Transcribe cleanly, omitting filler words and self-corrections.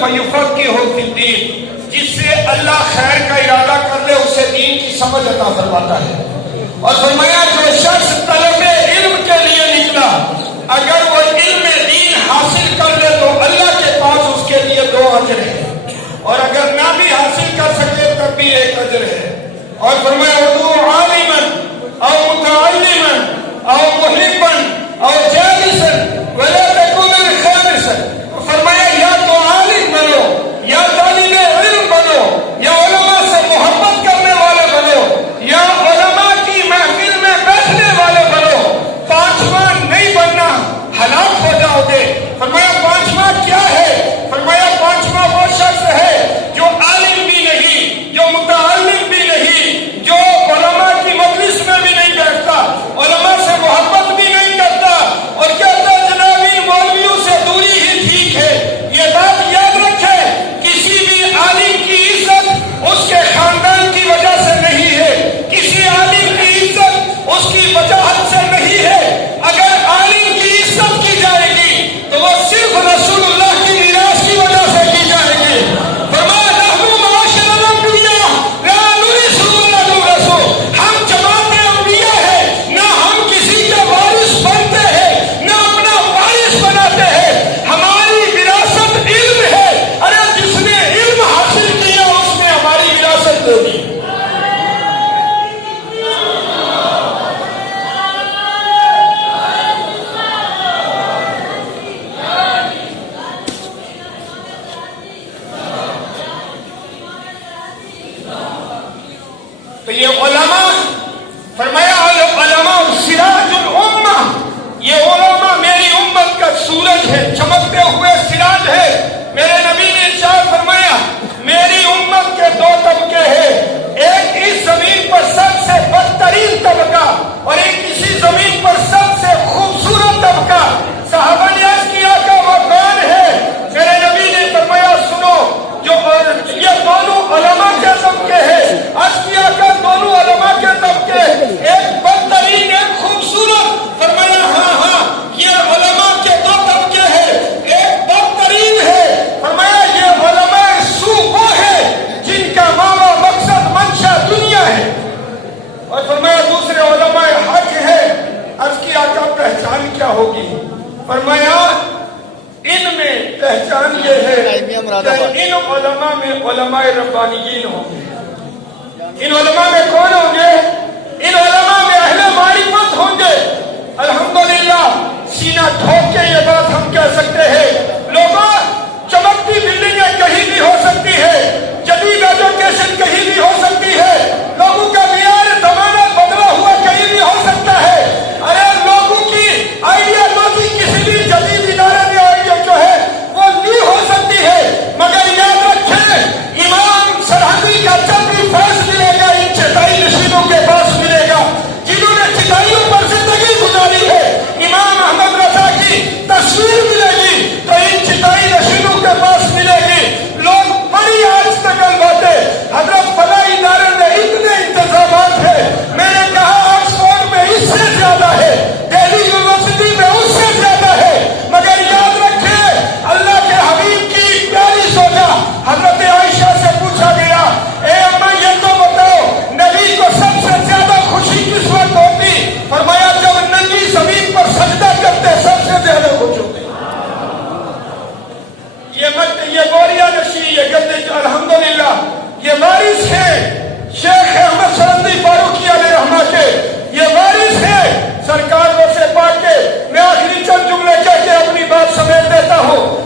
فَيُفَقِّهُ فِي الدِّينِ، جس سے اللہ خیر کا ارادہ کر لے اسے دین کی سمجھ عطا فرماتا ہے۔ اور فرمایا جو شخص طلب علم کے لیے نکلا، اگر وہ علم دین حاصل کر لے تو اللہ کے پاس اس کے لیے 2 اجر ہیں، اور اگر نہ بھی حاصل کر سکے تب بھی 1 اجر ہے۔ اور فرمایا وَدُعُوا عَالِمًا أَوْ مُتَعَلِّمًا أَوْ مُحِبًّا أَوْ جَالِسًا وَلَا تَكُونَ خَامِسًا، فرمایا یا تو عالم بنو، یا طالب علم بنو، یا علماء سے محبت کرنے والے بنو، یا علماء کی محفل میں بیٹھنے والے بنو، 5واں نہیں بننا، ہلاک ہو جاؤ گے۔ فرمایا 5واں کیا ہے؟ فرمایا 5واں وہ شخص ہے جو عالم بھی نہیں، جو متعلم بھی نہیں، جو علماء کی مجلس میں بھی نہیں بیٹھتا، علماء سے محبت بھی نہیں کرتا، اور کہتا جناب ان مولویوں سے دوری ہی ٹھیک ہے۔ یہ بات یاد رکھے، کسی بھی عالم کی عزت اس کے خاندان کی وجہ سے نہیں ہے، کسی عالم کی عزت اس کی وجاہت سے نہیں ہے۔ اگر عالم کی عزت کی جائے گی تو وہ صرف رسول اللہ کی میراث کی وجہ سے کی جائے گی۔ فرمایا نحن معاشر الانبیاء لا نورث ولا نورث، ہم جماعت انبیاء ہے، نہ ہم کسی کے وارث بنتے ہیں نہ اپنا وارث بناتے ہیں، ہماری وراثت علم ہے۔ ارے جس نے علم حاصل کیا اس نے ہماری وراثت دے دی۔ تو یہ علماء، فرمایا علماء سراج الامہ، یہ علماء میری امت کا سورج ہے، چمکتے ہوئے سراج ہے۔ میرے نبی نے ارشاد فرمایا میری امت کے 2 طبقے ہیں، ایک اس زمین پر سب سے بدترین طبقہ اور ایک اسی زمین پر سب سے خوبصورت طبقہ۔ صحابہ نے عرض کیا کہ وہ کون ہے؟ میرے نبی نے فرمایا سنو، جو یہ دونوں علماء کے طبقے ہیں۔ عرض کیا کہ دونوں علماء کے طبقے، ایک بدترین ایک خوبصورت۔ فرمایا ہاں یہ علماء کے 2 طبقے ہیں، ایک بدترین ہے۔ فرمایا یہ علماء سو وہ ہے جن کا ماوا مقصد منشا دنیا ہے، اور فرمایا دوسرے علماء حق ہے۔ عرض کیا کہ پہچان کیا ہوگی؟ فرمایا ان میں پہچان یہ ہے کہ ان علماء میں علماء ربانیین ہوں گے۔ ان علماء میں کون ہوں گے؟ ان علماء میں اہل معرفت ہوں گے۔ الحمدللہ سینہ ٹھوک کے یہ بات ہم کہہ سکتے ہیں، لوگوں چمکتی بلڈنگیں کہیں بھی ہو سکتی ہے، جدید ایجوکیشن کہیں بھی ہو سکتی ہے، لوگوں کا معیار زمانہ بدلا ہوا کہیں بھی ہو سکتا ہے۔ ارے لوگوں کی آئیڈیالوجی کسی بھی جدید ادارے میں جو ہے وہ نہیں ہو سکتی ہے، مگر یاد رکھیں امام سرحدی کا جب بھی فیض ملے گا ان چٹائی نشینوں کے پاس ملے گا جنہوں نے چٹائیوں پر زندگی گزاری ہے۔ امام احمد رضا کی تصویر ملے گی تو ان چٹائی نشینوں کے پاس ملے گی۔ لوگ بڑی آج تک باتیں حضرت فلاحی ادارے میں اتنے انتظامات ہیں، میں نے کہا آکسفورڈ میں اس سے زیادہ ہے، دہلی یونیورسٹی میں اس سے زیادہ ہے، مگر یاد رکھیں اللہ کے حبیب کی پیاری سوچا حضرت عائشہ سے پوچھا گیا اے اماں یہ تو بتاؤ نبی کو سب سے زیادہ خوشی کس وقت ہوتی؟ فرمایا جب نبی زمین پر سجدہ کرتے سب سے زیادہ خوش ہوتے۔ یہ گوریا نشی، یہ گدے الحمدللہ یہ وارث ہیں شیخ احمد سرندی فاروقی علیہ رحمہ کے، یہ وارث ہیں سرکار سے پاک کے۔ میں آخری چند جملے کہہ کے اپنی بات سمیٹ دیتا ہوں۔